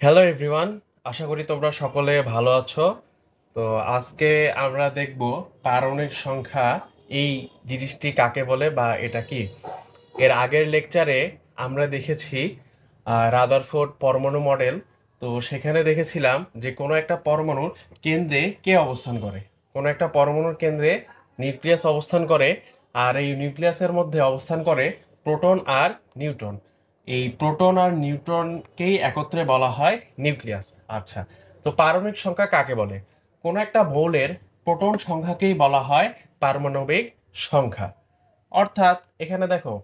Hello everyone, আশা করি তোমরা সকলে ভালো আছো। তো আজকে আমরা দেখব পারমাণবিক সংখ্যা এই জিনিসটি কাকে বলে বা এটা কি। এর আগের লেকচারে আমরা দেখেছি রাদারফোর্ড পরমাণু মডেল। তো সেখানে দেখেছিলাম যে কোনো একটা পরমাণুর কেন্দ্রে কে অবস্থান করে। কোনো একটা পরমাণুর কেন্দ্রে নিউক্লিয়াস অবস্থান করে, আর এই নিউক্লিয়াসের মধ্যে অবস্থান করে প্রোটন আর নিউট্রন। এই প্রোটন আর নিউট্রনকেই একত্রে বলা হয় নিউক্লিয়াস। আচ্ছা, তো পারমাণবিক সংখ্যা কাকে বলে? কোনো একটা মৌলের প্রোটন সংখ্যাকেই বলা হয় পারমাণবিক সংখ্যা। অর্থাৎ এখানে দেখো,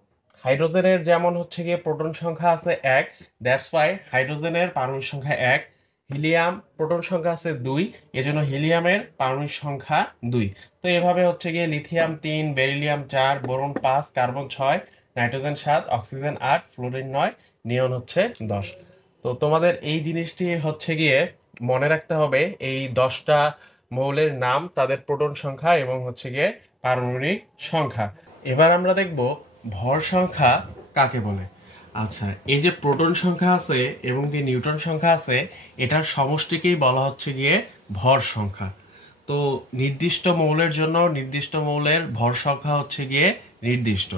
হাইড্রোজেনের যেমন হচ্ছে গিয়ে প্রোটন সংখ্যা আছে 1, দ্যাটস ওয়াই হাইড্রোজেনের পারমাণবিক সংখ্যা 1। হিলিয়াম প্রোটন সংখ্যা আছে 2, এজন্য হিলিয়ামের পারমাণবিক সংখ্যা 2। তো এভাবে হচ্ছে গিয়ে lithium 3, beryllium 4, boron 5, carbon 6, nitrogen 7, oxygen 8, fluorine 9, নিয়ন হচ্ছে 10। তো তোমাদের এই জিনিসটি হচ্ছে গিয়ে মনে রাখতে হবে, এই 10টা মৌলের নাম, তাদের প্রোটন সংখ্যা এবং হচ্ছে গিয়ে পারমাণবিক সংখ্যা। এবার আমরা দেখব ভর সংখ্যা কাকে বলে। আচ্ছা, এই যে প্রোটন সংখ্যা আছে এবং যে নিউট্রন সংখ্যা আছে, এটার সমষ্টিকেই বলা হচ্ছে গিয়ে ভর সংখ্যা। তো নির্দিষ্ট মৌলের জন্য নির্দিষ্ট মৌলের ভর সংখ্যা হচ্ছে গিয়ে নির্দিষ্ট।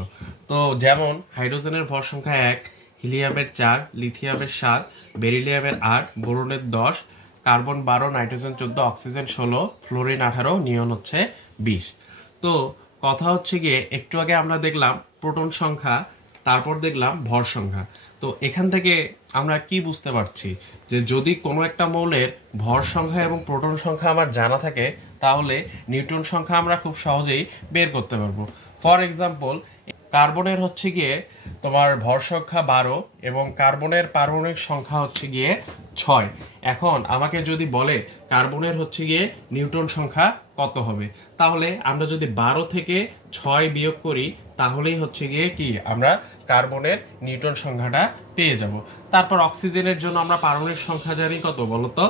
তো যেমন হাইড্রোজেনের ভর সংখ্যা 1, হিলিয়ামের 4, লিথিয়ামের 7, বেরিলিয়ামের 8, বোরনের 10, কার্বন 12, নাইট্রোজেন 14, অক্সিজেন 16, ফ্লোরিন 18, নিয়ন হচ্ছে 20। তো কথা হচ্ছে গিয়ে একটু আগে আমরা দেখলাম প্রোটন সংখ্যা, তারপর দেখলাম ভর সংখ্যা। তো এখান থেকে আমরা কি বুঝতে পারছি যে যদি কোনো একটা মৌলের ভর সংখ্যা এবং প্রোটন সংখ্যা আমার জানা থাকে, তাহলে নিউট্রন সংখ্যা আমরা খুব সহজেই বের করতে পারবো। ফর এক্সাম্পল, কার্বনের হচ্ছে গিয়ে তোমার ভর সংখ্যা 12 এবং কার্বনের পারমাণবিক সংখ্যা হচ্ছে গিয়ে 6। এখন আমাকে যদি বলে কার্বনের হচ্ছে গিয়ে নিউট্রন সংখ্যা কত হবে, তাহলে আমরা যদি 12 থেকে 6 বিয়োগ করি, তাহলেই হচ্ছে গিয়ে কি আমরা কার্বনের নিউট্রন সংখ্যাটা পেয়ে যাব। তারপর অক্সিজেনের জন্য আমরা পারমাণবিক সংখ্যা জানি কত বলতো,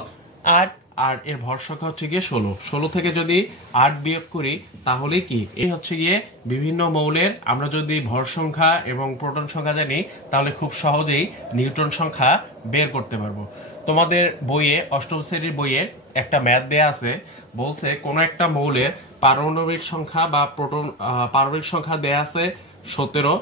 8, আর এর ভর সংখ্যা হচ্ছে গিয়ে 16। 16 থেকে যদি 8 বিয়োগ করি, তাহলে কি এই হচ্ছে গিয়ে বিভিন্ন মৌলের আমরা যদি ভর সংখ্যা এবং প্রোটন সংখ্যা জানি, তাহলে খুব সহজেই নিউট্রন সংখ্যা বের করতে পারবো। তোমাদের বইয়ে, অষ্টম শ্রেণীর বইয়ে একটা ম্যাথ দেয়া আছে, বলছে কোনো একটা মৌলের পারমাণবিক সংখ্যা বা প্রোটন পারমাণবিক সংখ্যা দেয়া আছে 17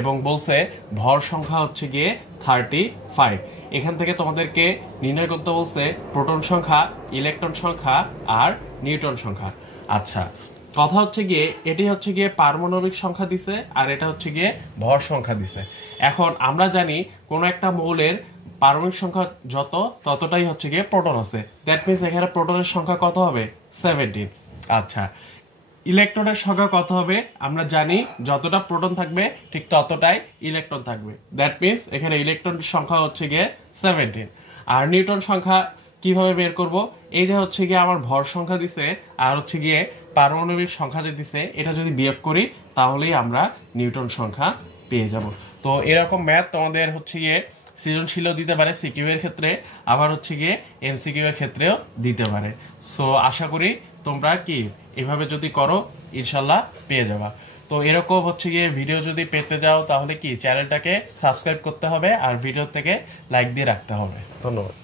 এবং বলছে ভর সংখ্যা হচ্ছে গিয়ে 35। এখান থেকে তোমাদেরকে নির্ণয় করতে বলছে প্রোটন সংখ্যা, ইলেকট্রন সংখ্যা আর নিউট্রন সংখ্যা। আচ্ছা, কথা হচ্ছে গিয়ে এটি হচ্ছে গিয়ে পারমাণবিক সংখ্যা দিছে আর এটা হচ্ছে গিয়ে ভর সংখ্যা দিছে। এখন আমরা জানি কোনো একটা মৌলের পারমাণবিক সংখ্যা যত, ততটাই হচ্ছে গিয়ে প্রোটন আছে। দ্যাট মিনস এখানে প্রোটনের সংখ্যা কত হবে, 17। আচ্ছা, ইলেকট্রনের সংখ্যা কত হবে, আমরা জানি যতটা প্রোটন থাকবে ঠিক ততটাই ইলেকট্রন থাকবে। দ্যাট মিনস এখানে ইলেকট্রনের সংখ্যা হচ্ছে গিয়ে 17। আর নিউট্রন সংখ্যা কিভাবে বের করব, এই যে হচ্ছে গিয়ে আমার ভর সংখ্যা দিছে আর হচ্ছে গিয়ে পারমাণবিক সংখ্যা যে দিছে, এটা যদি বিয়োগ করি তাহলেই আমরা নিউট্রন সংখ্যা পেয়ে যাব। তো এরকম ম্যাথ তোমাদের হচ্ছে গিয়ে সৃজনশীলও দিতে পারে সিকিউ এর ক্ষেত্রে, আবার হচ্ছে গিয়ে এমসিকিউ এর ক্ষেত্রেও দিতে পারে। সো আশা করি তোমরা কি এভাবে যদি করো, ইনশাল্লাহ পেয়ে যাবা। তো এরকম হচ্ছে গিয়ে ভিডিও যদি পেতে যাও, তাহলে কি চ্যানেলটাকে সাবস্ক্রাইব করতে হবে আর ভিডিও থেকে লাইক দিয়ে রাখতে হবে। ধন্যবাদ।